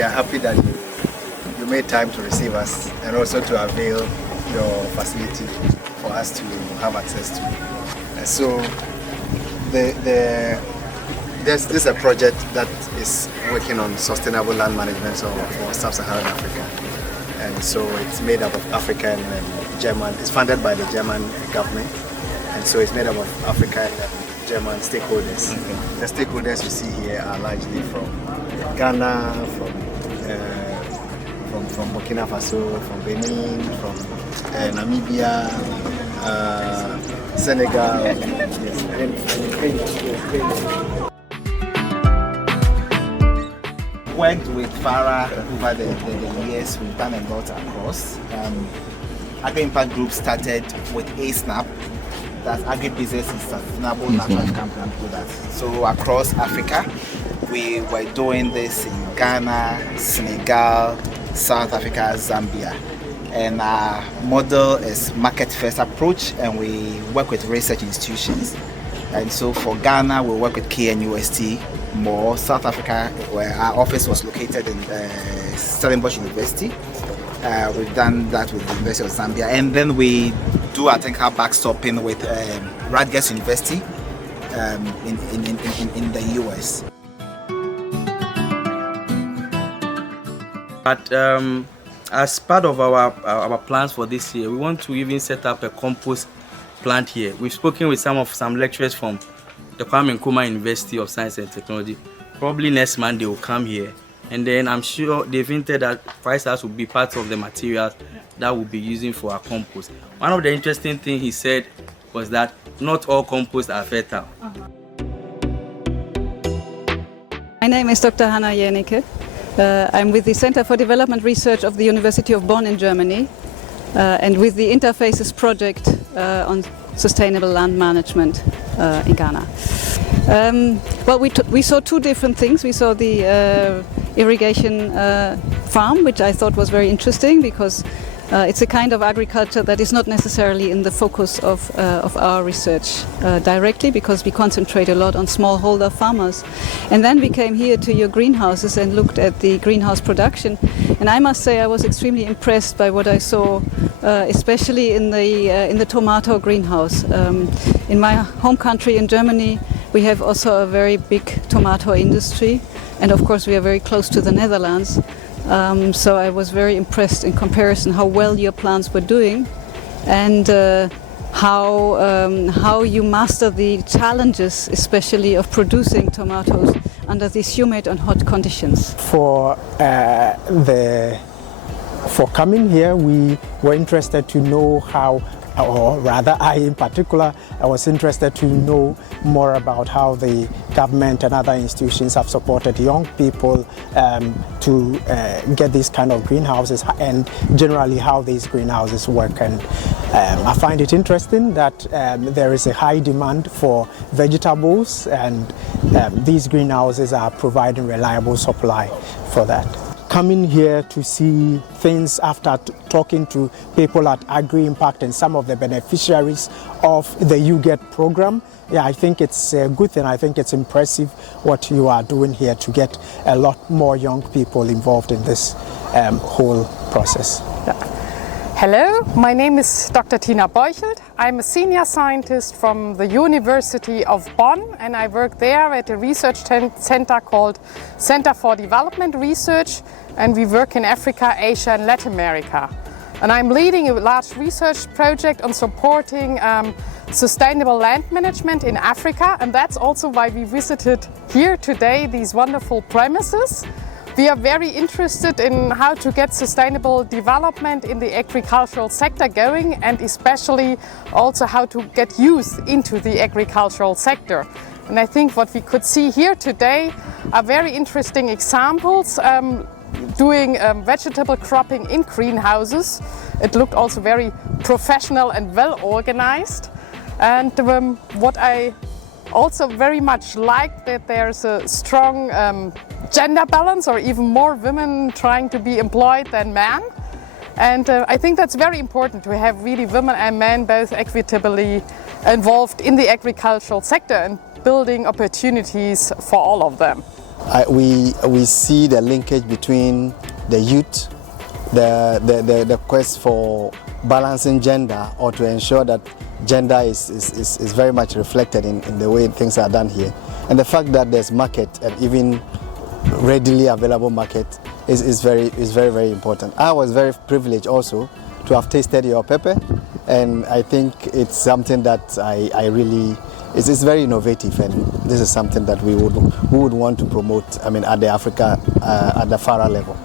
we are happy that you made time to receive us and also to avail your facility for us to have access to. So this is a project that is working on sustainable land management for Sub-Saharan Africa. And so it's made up of African and German. It's funded by the German government. And so it's made up of African and German stakeholders. The stakeholders you see here are largely from Ghana, from Burkina Faso, from Benin, from Namibia, Senegal, Worked with FARA over the years. We've done a lot across. Agri Impact Group started with ASNAP, that's Agribusiness and Sustainable Natural Campaign Products. So across Africa, we were doing this in Ghana, Senegal, South Africa, Zambia. And our model is market first approach, and we work with research institutions. And so for Ghana, we work with KNUST more. South Africa, where our office was located in Stellenbosch University. We've done that with the University of Zambia. And then we do, I think, our backstopping with Rutgers University in the US. But as part of our plans for this year, we want to even set up a compost plant here. We've spoken with some lecturers from the Kwame Nkrumah University of Science and Technology. Probably next month they will come here, and then I'm sure they've hinted that rice husk will be part of the materials that we'll be using for our compost. One of the interesting things he said was that not all composts are fertile. My name is Dr. Hanna Jänicke. I'm with the Center for Development Research of the University of Bonn in Germany, and with the Interfaces project on sustainable land management in Ghana. Well, we saw two different things. We saw the irrigation farm, which I thought was very interesting because it's a kind of agriculture that is not necessarily in the focus of our research directly, because we concentrate a lot on smallholder farmers. And then we came here to your greenhouses and looked at the greenhouse production. And I must say I was extremely impressed by what I saw, especially in the tomato greenhouse. In my home country in Germany, we have also a very big tomato industry. And of course we are very close to the Netherlands. So I was very impressed in comparison how well your plants were doing, and how you master the challenges, especially of producing tomatoes under these humid and hot conditions. For coming here, we were interested to know how, or rather I in particular, I was interested to know more about how the government and other institutions have supported young people to get these kind of greenhouses, and generally how these greenhouses work. And I find it interesting that there is a high demand for vegetables, and these greenhouses are providing reliable supply for that. Coming here to see things after talking to people at Agri Impact and some of the beneficiaries of the YouGet program, yeah, I think it's a good thing. I think it's impressive what you are doing here to get a lot more young people involved in this whole process. Yeah. Hello, my name is Dr. Tina Beuchelt. I'm a senior scientist from the University of Bonn, and I work there at a research center called Center for Development Research, and we work in Africa, Asia and Latin America. And I'm leading a large research project on supporting sustainable land management in Africa, and that's also why we visited here today these wonderful premises. We are very interested in how to get sustainable development in the agricultural sector going, and especially also how to get youth into the agricultural sector. And I think what we could see here today are very interesting examples doing vegetable cropping in greenhouses. It looked also very professional and well organized. And what I also very much like, that there's a strong gender balance, or even more women trying to be employed than men. And I think that's very important to have really women and men both equitably involved in the agricultural sector and building opportunities for all of them. we see the linkage between the youth, the quest for balancing gender, or to ensure that gender is very much reflected in the way things are done here. And the fact that there's market, and even readily available market, is very, very important. I was very privileged also to have tasted your pepper, and I think it's something that I really, it's very innovative, and this is something that we would want to promote, I mean, at the FARA level.